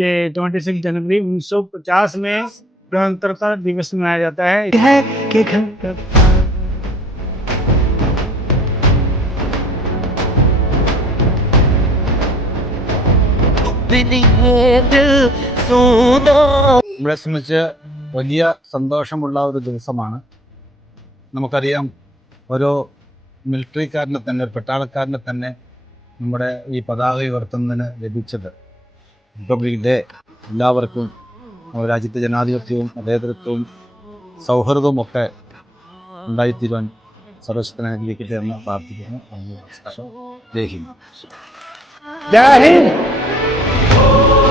ये 26 जनवरी 1950 में गणतंत्रता दिवस मनाया जाता है। कि घर നമ്മളെ സംബന്ധിച്ച് വലിയ സന്തോഷമുള്ള ഒരു ദിവസമാണ്. നമുക്കറിയാം, ഓരോ മിലിറ്ററിക്കാരനെ തന്നെ, ഒരു പട്ടാളക്കാരനെ തന്നെ നമ്മുടെ ഈ പതാക ഉയർത്തുന്നതിന് ലഭിച്ചത്. റിപ്പബ്ലിക് ഡേ എല്ലാവർക്കും രാജ്യത്തെ ജനാധിപത്യവും മതേതരത്വവും സൗഹൃദവും ഒക്കെ ഉണ്ടായിത്തീരുവാൻ സർവശക്തനെ അനുഗ്രഹിക്കട്ടെ എന്ന് പ്രാർത്ഥിക്കുന്നു. ജയ് ഹിന്ദ്. जय हिंद।